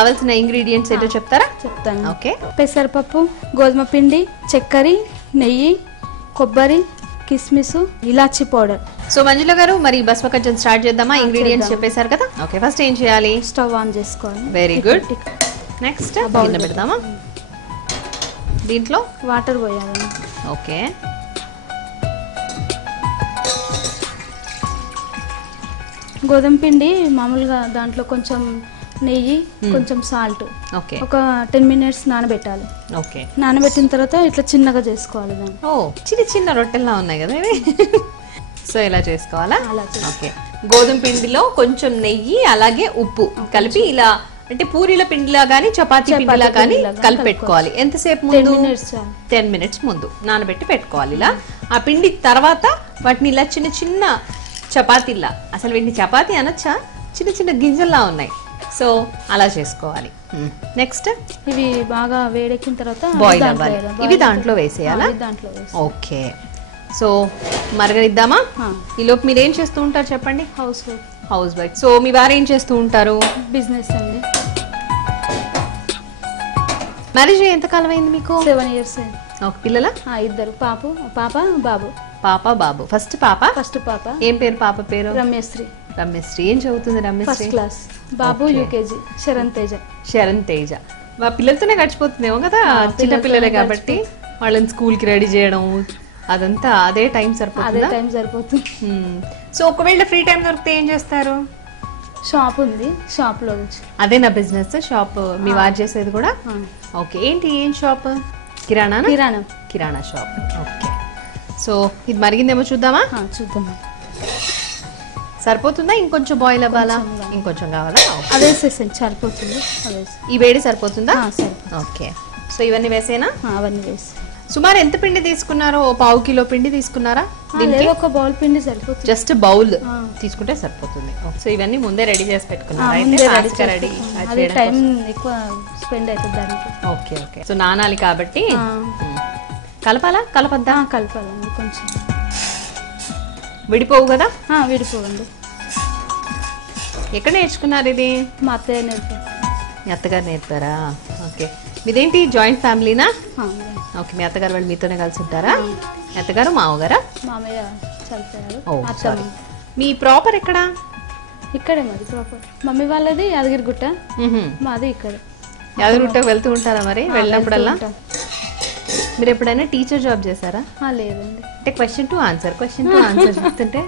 కావాల్సిన ఇంగ్రీడియంట్స్ ఏంటో చెప్తారా? చెప్తాను. ఓకే. పెసరపప్పు, గోధుమ పిండి, చక్కెర, నెయ్యి, కొబ్బరి, కిస్మిస్, ఇలాచి పౌడర్. సో మంజుల గారు మరి బస్వ కజ్జం స్టార్ట్ చేద్దామా? ఇంగ్రీడియంట్స్ చెప్పేశారు కదా. ఓకే, ఫస్ట్ ఏం చేయాలి? స్టవ్ ఆన్ చేసుకోవాలి. Very good. నెక్స్ట్ గిన్నె పెడదామా? దీంట్లో వాటర్ పోయాలి. ఓకే. గోధుమ పిండి మామూలుగా దాంట్లో కొంచెం నెయ్యి, కొంచెం సాల్ట్, ఓకే, ఒక 10 minutes నానబెట్టాలి. ఓకే. నానబెట్టిన తర్వాత ఇట్లా చిన్నగా చేసుకోవాలి దాన్ని. ఓ చిన్న చిన్న రొట్టెల్లా ఉన్నాయి కదా ఇవి. సో ఇలా చేసుకోవాలా? అలా ఓకే. గోధుమ పిండిలో కొంచెం నెయ్యి అలాగే ఉప్పు కలిపి ఇలా అంటే పూరీల పిండిలా గానీ చపాతీ పిండిలా గానీ కలిపి పెట్టుకోవాలి. ఎంతసేపు ముందు? 10 minutes. 10 minutes ముందు నానబెట్టి పెట్టుకోవాలి. ఇలా ఆ పిండి తర్వాత వాటిని ఇలా చిన్న చిన్న చపాతీలా, అసలు వీటిని చపాతీ అనొచ్చా, చిన్న చిన్న గింజల్లా ఉన్నాయి. సో అలా చేసుకోవాలి. నెక్స్ట్ ఇవి బాగా వేడెక్కిన తర్వాత బాయిల్ అవ్వాలి. ఇవి దాంట్లో వేసేయాలా? దాంట్లో వేసి. ఓకే. సో మరగనిద్దామా? ఈలోపు మీరు ఏం చేస్తూ ఉంటారు చెప్పండి? House wife. సో మీ వారు ఏం చేస్తూ ఉంటారు? బిజినెస్ అండి. మ్యారేజ్ ఎంతకాలం అయింది మీకు? 7 years అయింది. ఒక పిల్లల? ఇద్దరు, పాప బాబు. పాప బాబు. ఫస్ట్ పాప. ఫస్ట్ పాప. ఏం పేరు పాప పేరు? రమ్యశ్రీ. రమ్యశ్రీ. ఏం చదువుతుంది రమ్యశ్రీ? First class. బాబు UKG. శరణ్ తేజ. శరణ్ తేజ. మా పిల్లలతోనే గడిచిపోతుందేమో కదా, చిన్న పిల్లలే కాబట్టి వాళ్ళని స్కూల్ కి రెడీ చేయడం అదంతా అదే టైం సరిపోతుంది. సో ఒకవేళ ఫ్రీ టైం దొరికితే ఏం చేస్తారు? షాప్ ఉంది, షాప్ లో. అదే నా బిజినెస్ షాప్ మీ వారు చేసేది కూడా? ఓకే. ఏంటి ఏం షాప్? కిరాణా షాప్. ఓకే. సో ఇది మరిగిందేమో చూద్దామా? చూద్దాం. సరిపోతుందా? ఇంకొంచెం బాయిల్ అవ్వాలా? ఇంకొంచెం కావాలా? అదే సరిపోతుంది. ఈ వేడి సరిపోతుందా? ఓకే. సో ఇవన్నీ వేసేనా? అవన్నీ వేసి. సుమారు ఎంత పిండి తీసుకున్నారో? 1/2 kilo పిండి తీసుకున్నారా? ఒక బౌల్ పిండి సరిపోతుంది. జస్ట్ బౌల్ తీసుకుంటే సరిపోతుంది. సో ఇవన్నీ ముందే రెడీ చేసి పెట్టుకున్నారా? టైం ఎక్కువ స్పెండ్ అవుతుంది దానికి. ఓకే. ఓకే. సో నానాలి కాబట్టి కలపాలా? కలపద్దా? కలపాలండి కొంచెం. విడిపోవు కదా? విడిపోవండి. ఎక్కడ నేర్చుకున్నారు ఇది? మా అత్తయ్య నేర్పారు. మీ అత్తగారు నేర్పారా? ఓకే. మీదేంటి జాయింట్ ఫ్యామిలీనా? ఓకే. మీ అత్తగారు వాళ్ళు మీతోనే కలిసి ఉంటారా? మీ అత్తగారు మామగారా? మామయ్య చనిపోయారు. మీ ప్రాపర్ ఎక్కడ? ఇక్కడే మాది ప్రాపర్. మమ్మీ వాళ్ళది యాదగిరిగుట్ట, మాది ఇక్కడ. యాదగిరిగుట్టకు వెళ్తూ ఉంటారా మరి? వెళ్ళినప్పుడల్లా మీరు ఎప్పుడైనా టీచర్ జాబ్ చేశారా? లేదండి. అంటే క్వశ్చన్ టు ఆన్సర్ చెప్తుంటే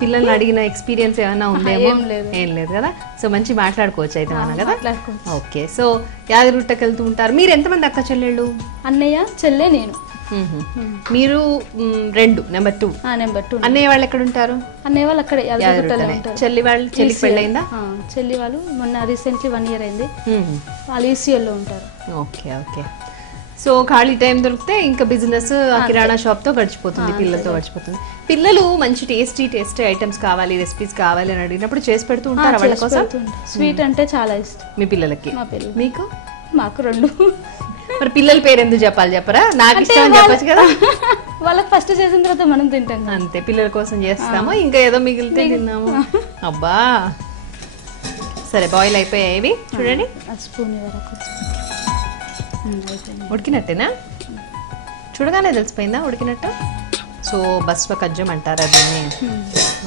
పిల్లల్ని అడిగిన ఎక్స్పీరియన్స్ ఏమైనా ఉందేమో? ఏం లేదు కదా. సో మంచి మాట్లాడుకోవచ్చు అయితే మనం కదా. ఓకే. సో యాదగిరిగుట్టకు వెళ్తూ ఉంటారు. మీరు ఎంతమంది అక్క చెల్లెళ్ళు? అన్నయ్య, చెల్లె, నేను. మీరు 2 నెంబర్ 2. అన్నయ్య వాళ్ళు ఎక్కడ ఉంటారు? అన్నయ్య వాళ్ళు అక్కడే యాదగిరిగుట్టలో ఉంటారు. చెల్లికి పెళ్ళయిందా? చెల్లి వాళ్ళు మొన్న రీసెంట్లీ 1 year అయింది. వాళ్ళు ECL లో ఉంటారు. ఓకే. ఓకే. సో ఖాళీ టైం దొరికితే ఇంకా బిజినెస్ కిరాణా షాప్ తో గడిచిపోతుంది, పిల్లలతో గడిచిపోతుంది. పిల్లలు మంచి టేస్టీ ఐటమ్స్ కావాలి, రెసిపీస్ కావాలి అని అడిగినప్పుడు చేసి పెడుతూ ఉంటారు వాళ్ళ కోసం. స్వీట్ అంటే చాలా ఇష్టం మీ పిల్లలకి? మీకు? మాకు 2. మరి పిల్లల పేరు ఎందుకు చెప్పాలి చెప్పరా? నాకు ఇష్టం అని చెప్పచ్చు కదా. వాళ్ళకి ఫస్ట్ చేసిన తర్వాత మనం తింటాం అంతే. పిల్లల కోసం చేస్తాము, ఇంకా ఏదో మిగిలితే తిన్నాము. అబ్బా సరే. బాయిల్ అయిపోయాయి ఇవి చూడండి. స్పూన్ వరకు ఉడికినట్టేనా? చూడగానే తెలిసిపోయిందా ఉడికినట్టు? సో బస్వ కజ్జం అంటారా దీన్ని?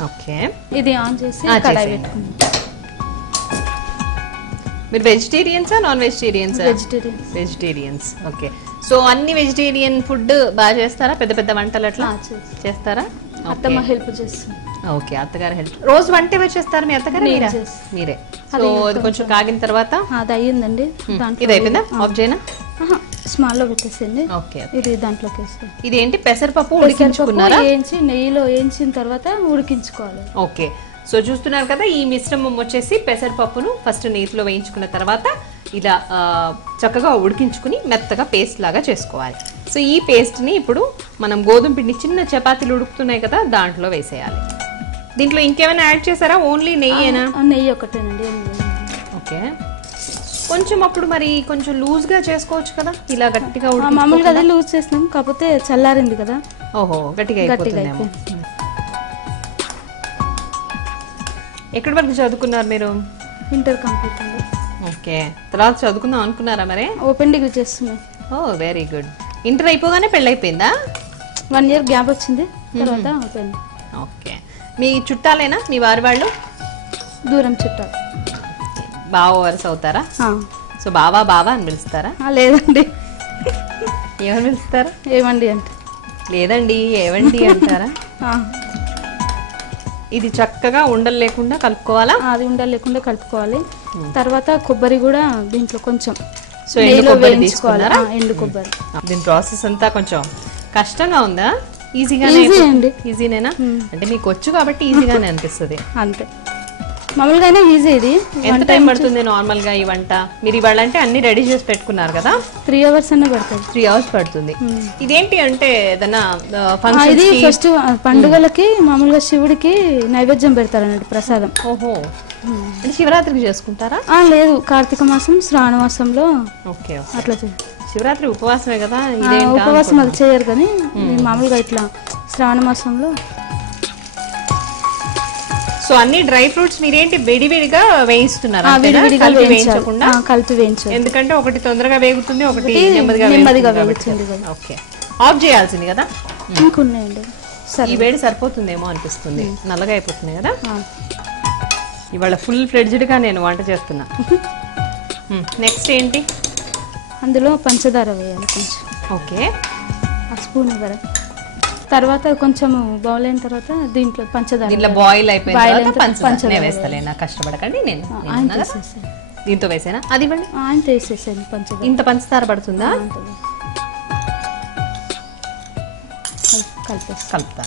ఓకే. ఇది ఆన్ చేసి కడాయి పెట్టుకుందాం. మీరు వెజిటేరియన్సా నాన్ వెజిటేరియన్సా? వెజిటేరియన్స్. ఓకే. సో అన్ని వెజిటేరియన్ ఫుడ్ బాగా చేస్తారా? పెద్ద పెద్ద వంటలు అట్లా చేస్తారా? అత్తమ్మ హెల్ప్ చేస్తుంది. ఓకే. అత్తగారు హెల్ప్. రోజు వంట ఎవరు చేస్తారు? మీ అత్తగారు? మీరే. సో ఇది కొంచెం కాగిన తర్వాత అది అయ్యిందండి. ఇది అయిపోయిందా? ఆఫ్ చేయనా? స్మాల్ లో పెట్టేసింది. ఓకే. ఇది దాంట్లోకి వేస్తాం. ఇది ఏంటి? పెసరపప్పు ఉడికించుకున్నారా? నెయ్యిలో వేయించిన తర్వాత ఉడికించుకోవాలి. ఓకే. సో చూస్తున్నారు కదా, ఈ మిశ్రమం వచ్చేసి పెసరపప్పును ఫస్ట్ నెయ్యిలో వేయించుకున్న తర్వాత ఇలా చక్కగా ఉడికించుకుని మెత్తగా పేస్ట్ లాగా చేసుకోవాలి. సో ఈ పేస్ట్ ని ఇప్పుడు మనం గోధుమ పిండి చిన్న చపాతీలు ఉడుకుతున్నాయి కదా దాంట్లో వేసేయాలి. దీంట్లో ఇంకేమైనా యాడ్ చేశారా? ఓన్లీ నెయ్యేనా? నెయ్యి ఒకటేనండి. ఓకే. కొంచెం అప్పుడు మరి కొంచెం లూజ్ గా చేసుకోవచ్చు కదా, ఇలా గట్టిగా మామూలుగా అదే లూజ్ చేసినాం, కాకపోతే చల్లారింది కదా. ఓహో, గట్టిగా అయిపోతుందేమో. ఎక్కడి వరకు చదువుకున్నారు మీరు? ఇంటర్ కంప్లీట్ అండి. ఓకే, తర్వాత చదువుకుందాం అనుకున్నారా మరి? ఓపెన్ డిగ్రీ చేస్తున్నాం. ఓ వెరీ గుడ్. ఇంటర్ అయిపోగానే పెళ్ళైపోయిందా? 1 ఇయర్ గ్యాప్ వచ్చింది, తర్వాత ఓపెన్. ఓకే, మీ చుట్టాలేనా మీ వారి వాళ్ళు? దూరం చుట్టాలు. బావ వరుస అవుతారా? సో బావా బావా అని పిలుస్తారా? లేదండి. ఏమని పిలుస్తారా? ఏమండి అంటే. లేదండి ఏవండి అంటారా? ఇది చక్కగా ఉండలు లేకుండా కలుపుకోవాలా? అది ఉండలు లేకుండా కలుపుకోవాలి. తర్వాత కొబ్బరి కూడా దీంట్లో కొంచెం సో ఎండు కొబ్బరి తీసుకున్నారా? ఎండు కొబ్బరి. దీని ప్రాసెస్ అంతా కొంచెం కష్టంగా ఉందా? ఈజీగానే? ఈజీనేనా? అంటే మీకు వచ్చు కాబట్టి ఈజీగానే అనిపిస్తుంది అంతే. మామూలుగానే ఈజీ. ఇది ఎంత టైం పడుతుంది నార్మల్ గా ఈ వంట? మీరు ఇవాళ అంటే అన్ని రెడీ చేసి పెట్టుకున్నారు కదా? 3 hours అన్న పడుతుంది. 3 hours పడుతుంది. ఇదేంటి అంటే ఏదైనా ఇది ఫస్ట్ పండుగలకి మామూలుగా శివుడికి నైవేద్యం పెడతారు అన్నట్టు, ప్రసాదం. ఓహో, శివరాత్రికి చేసుకుంటారా? లేదు, కార్తీక మాసం శ్రావణ మాసంలో. ఓకే, అట్లా శివరాత్రి ఉపవాసమే కదా? ఉపవాసం అది చేయరు కానీ మామూలుగా ఇట్లా శ్రావణ మాసంలో. సో అన్ని డ్రై ఫ్రూట్స్ మీరేంటి విడివిడిగా వేయిస్తున్నారు? వేయించకుండా కలిపి వేయించాలి, ఎందుకంటే ఒకటి తొందరగా వేగుతుంది, ఒకటి నెమ్మదిగా వేగుతుంది. ఓకే, ఆఫ్ చేయాల్సింది కదా? ఇంకున్నాయండి. ఈ వేడి సరిపోతుందేమో అనిపిస్తుంది, నల్లగా అయిపోతుంది కదా? ఇవాళ ఫుల్ ఫ్లెడ్జ్డ్ గా నేను వంట చేస్తున్నా. నెక్స్ట్ ఏంటి? అందులో పంచదార వేయాలి కొంచెం. ఓకే, స్పూన్ ఇవ్వరా. తర్వాత కొంచెం బాయిల్ అయిన తర్వాత దీంట్లో పంచదార, దీంట్లో బాయిల్ అయిపోయిన పంచదార వేస్తలే, నాకు కష్టపడకండి. నేను దీంతో వేసేనా? అది ఇవ్వండి. ఆయన వేసేసాను పంచదార. ఇంత పంచదార పడుతుందా? కలుపుతా.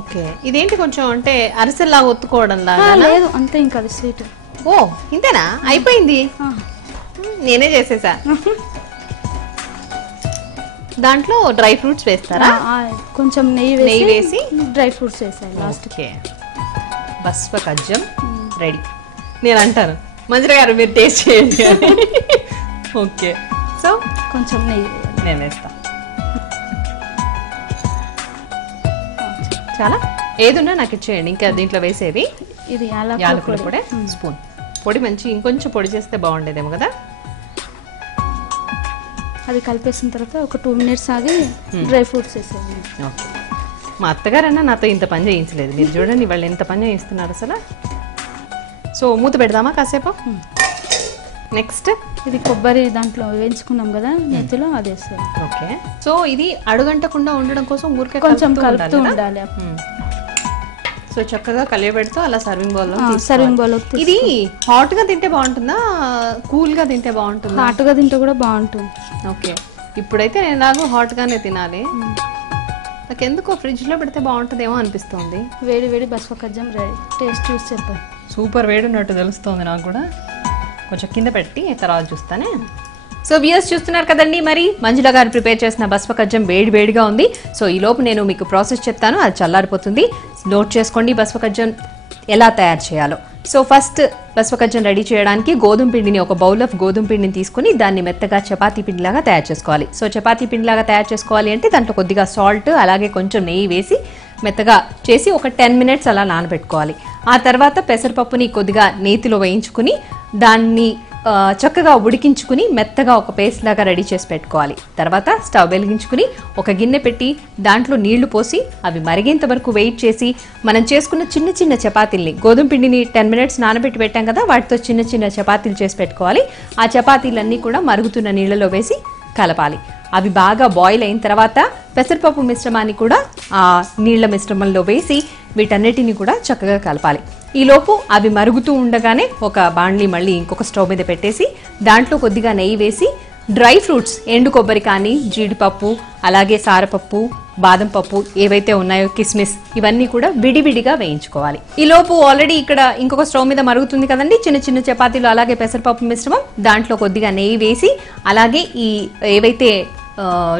ఓకే, ఇదేంటి కొంచెం అంటే అరిసెల్లాగా ఒత్తుకోవడం లాగా? లేదు, అంతే. ఇంకా అది స్వీట్. ఓ ఇంతేనా? అయిపోయింది, నేనే చేసేసా. దాంట్లో డ్రై ఫ్రూట్స్ వేస్తారా? కొంచెం నెయ్యి వేసి డ్రై ఫ్రూట్స్ వేసాను లాస్ట్. బస్వ కజ్జం రెడీ. నేను అంటాను మంజుల గారు మీరు టేస్ట్ చేయండి. ఓకే, సో కొంచెం నెయ్యి నేను వేస్తా. చాలా ఏదున్నా నాకు ఇచ్చేయండి. ఇంకా దీంట్లో వేసేది ఇది యాలకుల పొడి, స్పూన్ పొడి. మంచి ఇంకొంచెం పొడి చేస్తే బాగుండేదేమో కదా? అది కలిపేసిన తర్వాత ఒక 2 minutes ఆగి డ్రై ఫ్రూట్స్ వేసేది. ఓకే, మా అత్తగారన్నా నాతో ఇంత పని చేయించలేదు. మీరు చూడండి వాళ్ళు ఎంత పని చేయిస్తున్నారు అసలు. సో మూత పెడదామా కాసేపు? నెక్స్ట్ ఇది కొబ్బరి దాంట్లో వేయించుకున్నాం కదా నేతిలో, అది వేసేది. ఓకే, సో ఇది అడుగంటకుండా ఉండడం కోసం ఊరికే కొంచెం కలుపుతూ ఉండాలి. సో చక్కగా కలియబెడుతూ అలా సర్వింగ్ బౌల్. ఇది హాట్ గా తింటే బాగుంటుందా, కూల్ గా తింటే బాగుంటుందా? హాట్ గా తింటే కూడా బాగుంటుంది. ఓకే, ఇప్పుడైతే నేను నాకు హాట్ గానే తినాలి. నాకు ఎందుకో ఫ్రిడ్జ్ లో పెడితే బాగుంటుందేమో అనిపిస్తుంది. వేడి వేడి బస్వ కజ్జం రెడీ. టేస్ట్ చూసి చెప్పండి. సూపర్ వేడి ఉన్నట్టు తెలుస్తుంది నాకు కూడా. కొంచెం కింద పెట్టి తర్వాత చూస్తానే. సో వ్యూయర్స్ చూస్తున్నారు కదండి, మరి మంజుల గారు ప్రిపేర్ చేసిన బస్వ కజ్జం వేడి వేడిగా ఉంది. సో ఈ లోపు నేను మీకు ప్రాసెస్ చెప్తాను, అది చల్లారిపోతుంది. నోట్ చేసుకోండి బస్వ కజ్జం ఎలా తయారు చేయాలో. సో ఫస్ట్ బస్వ కజ్జం రెడీ చేయడానికి గోధుమ పిండిని, ఒక బౌల్ ఆఫ్ గోధుమ పిండిని తీసుకుని దాన్ని మెత్తగా చపాతీ పిండిలాగా తయారు చేసుకోవాలి. సో చపాతీ పిండిలాగా తయారు చేసుకోవాలి అంటే దాంట్లో కొద్దిగా సాల్ట్ అలాగే కొంచెం నెయ్యి వేసి మెత్తగా చేసి ఒక 10 minutes అలా నానబెట్టుకోవాలి. ఆ తర్వాత పెసరపప్పుని కొద్దిగా నేతిలో వేయించుకుని దాన్ని చక్కగా ఉడికించుకుని మెత్తగా ఒక పేస్ట్ లాగా రెడీ చేసి పెట్టుకోవాలి. తర్వాత స్టవ్ వెలిగించుకుని ఒక గిన్నె పెట్టి దాంట్లో నీళ్లు పోసి అవి మరిగేంత వరకు వెయిట్ చేసి మనం చేసుకున్న చిన్న చిన్న చపాతీల్ని, గోధుమ పిండిని 10 minutes నానబెట్టి పెట్టాం కదా, వాటితో చిన్న చిన్న చపాతీలు చేసి పెట్టుకోవాలి. ఆ చపాతీలన్నీ కూడా మరుగుతున్న నీళ్లలో వేసి కలపాలి. అవి బాగా బాయిల్ అయిన తర్వాత పెసరపప్పు మిశ్రమాన్ని కూడా ఆ నీళ్ల మిశ్రమంలో వేసి వీటన్నిటిని కూడా చక్కగా కలపాలి. ఈలోపు అవి మరుగుతూ ఉండగానే ఒక బాండ్లీ మళ్ళీ ఇంకొక స్టవ్ మీద పెట్టేసి దాంట్లో కొద్దిగా నెయ్యి వేసి డ్రై ఫ్రూట్స్, ఎండు కొబ్బరి కానీ, జీడిపప్పు, అలాగే సారపప్పు, బాదం పప్పు ఏవైతే ఉన్నాయో, కిస్మిస్, ఇవన్నీ కూడా విడివిడిగా వేయించుకోవాలి. ఈలోపు ఆల్రెడీ ఇక్కడ ఇంకొక స్టవ్ మీద మరుగుతుంది కదండి చిన్న చిన్న చపాతీలు అలాగే పెసరపప్పు మిశ్రమం. దాంట్లో కొద్దిగా నెయ్యి వేసి అలాగే ఈ ఏవైతే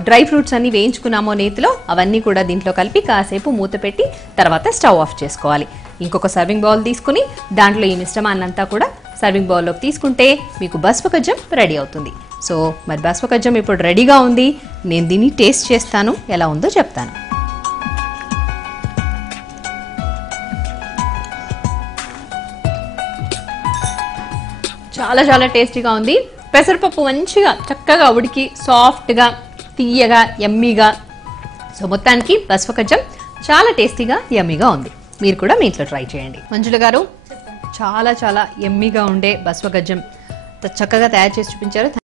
డ్రై ఫ్రూట్స్ అన్ని వేయించుకున్నామో నేతిలో, అవన్నీ కూడా దీంట్లో కలిపి కాసేపు మూత పెట్టి తర్వాత స్టవ్ ఆఫ్ చేసుకోవాలి. ఇంకొక సర్వింగ్ బౌల్ తీసుకుని దాంట్లో ఈ మిశ్రమాన్నంతా కూడా సర్వింగ్ బౌల్లోకి తీసుకుంటే మీకు బస్వ కజ్జం రెడీ అవుతుంది. సో మరి బస్వ కజ్జం ఇప్పుడు రెడీగా ఉంది. నేను దీన్ని టేస్ట్ చేస్తాను, ఎలా ఉందో చెప్తాను. చాలా చాలా చాలా టేస్టీగా ఉంది. పెసరపప్పు మంచిగా చక్కగా ఉడికి సాఫ్ట్గా తీయగా యమ్మీగా. సో మొత్తానికి బస్వకజ్జం చాలా టేస్టీగా యమ్మీగా ఉంది. మీరు కూడా మీ ఇంట్లో ట్రై చేయండి. మంజుల గారు చాలా చాలా యమ్మీగా ఉండే బస్వకజ్జం చక్కగా తయారు చేసి చూపించారు.